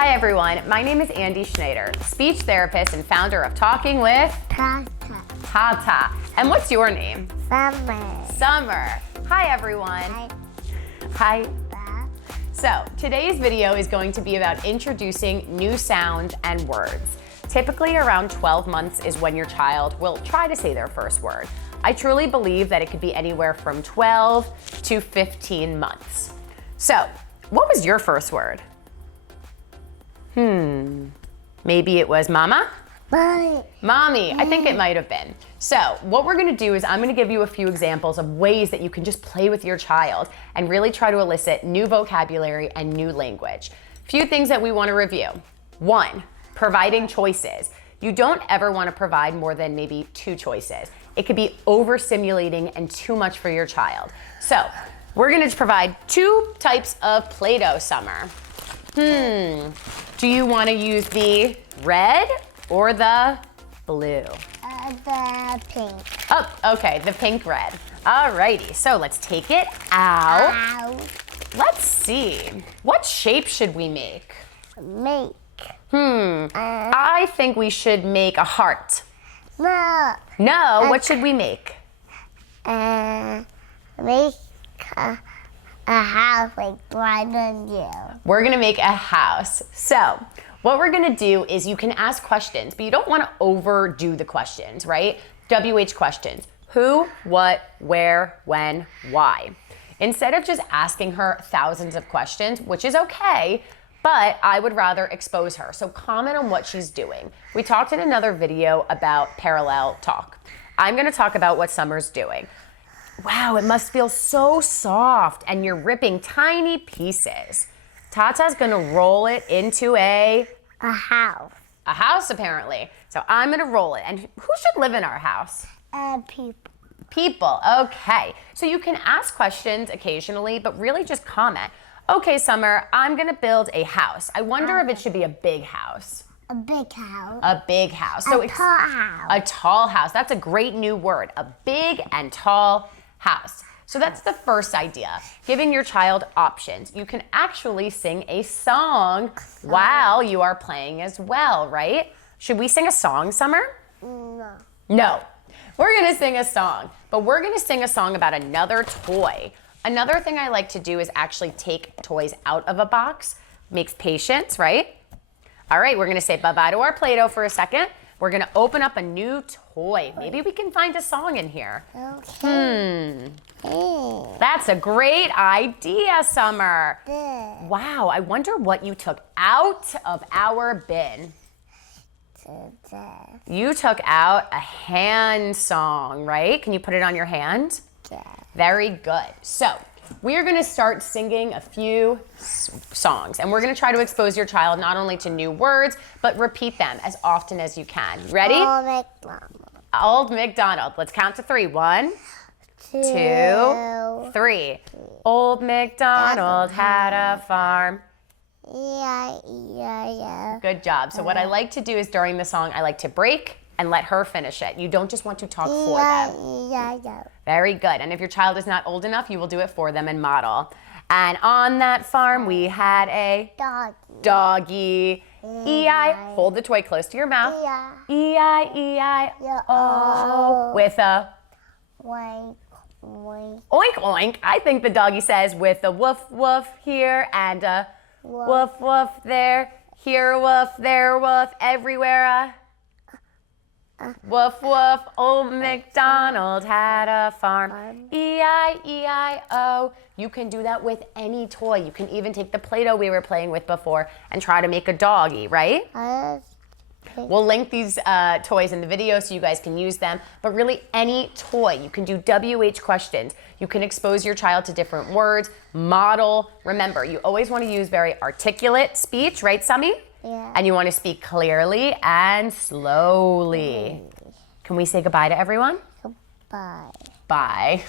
Hi everyone, my name is Andie Schneider, speech therapist and founder of Talking with Tata. Tata. And what's your name? Summer. Summer. Hi everyone. Hi. So today's video is going to be about introducing new sounds and words. Typically around 12 months is when your child will try to say their first word. I truly believe that it could be anywhere from 12 to 15 months. So, what was your first word? Maybe it was mama? Mommy, I think it might have been. So what we're gonna do is I'm gonna give you a few examples of ways that you can just play with your child and really try to elicit new vocabulary and new language. Few things that we wanna review. 1, providing choices. You don't ever wanna provide more than maybe 2 choices. It could be overstimulating and too much for your child. So we're gonna provide 2 types of Play-Doh, Summer. Do you wanna use the red or the blue? The pink. Oh, okay, the pink red. Alrighty, so let's take it out. Ow. Let's see, what shape should we make? Make. I think we should make a heart. No. No, what should we make? Make a house like right on you. We're gonna make a house. So, what we're gonna do is you can ask questions, but you don't wanna overdo the questions, right? WH questions. Who, what, where, when, why. Instead of just asking her thousands of questions, which is okay, but I would rather expose her. So comment on what she's doing. We talked in another video about parallel talk. I'm gonna talk about what Summer's doing. Wow, it must feel so soft and you're ripping tiny pieces. Tata's gonna roll it into a house. A house apparently. So I'm gonna roll it. And who should live in our house? People. People, okay. So you can ask questions occasionally, but really just comment. Okay, Summer, I'm gonna build a house. I wonder if it should be a big house. A big house. A big house. So a tall house. A tall house. That's a great new word. A big and tall house. So that's the first idea, giving your child options. You can actually sing a song while you are playing as well, right? Should we sing a song, Summer? No. No. We're gonna sing a song, but we're gonna sing a song about another toy. Another thing I like to do is actually take toys out of a box. Makes patience, right? All right, we're gonna say bye-bye to our Play-Doh for a second. We're gonna open up a new toy. Maybe we can find a song in here. Okay. That's a great idea, Summer. Wow, I wonder what you took out of our bin. You took out a hand song, right? Can you put it on your hand? Yeah. Very good. So we are gonna start singing a few songs and we're gonna try to expose your child not only to new words, but repeat them as often as you can. Ready? Old MacDonald. Old MacDonald. Let's count to 3. 1, 2, 3. Old MacDonald had a farm. Yeah. Good job. So what I like to do is during the song, I like to break and let her finish it. You don't just want to talk for them. Yeah. Very good. And if your child is not old enough, you will do it for them and model. And on that farm, we had a doggy. E-I. Hold the toy close to your mouth. E-I-E-I-O. With a Oink, oink. oink oink. I think the doggy says with a woof woof here and a woof woof there. Here a woof, there a woof, everywhere a woof woof. Old MacDonald had a farm. E-I-E-I-O. You can do that with any toy. You can even take the Play-Doh we were playing with before and try to make a doggy, right? We'll link these toys in the video so you guys can use them, but really any toy. You can do WH questions. You can expose your child to different words, model. Remember, you always want to use very articulate speech, right, Summy? Yeah. And you want to speak clearly and slowly. Can we say goodbye to everyone? Goodbye. Bye.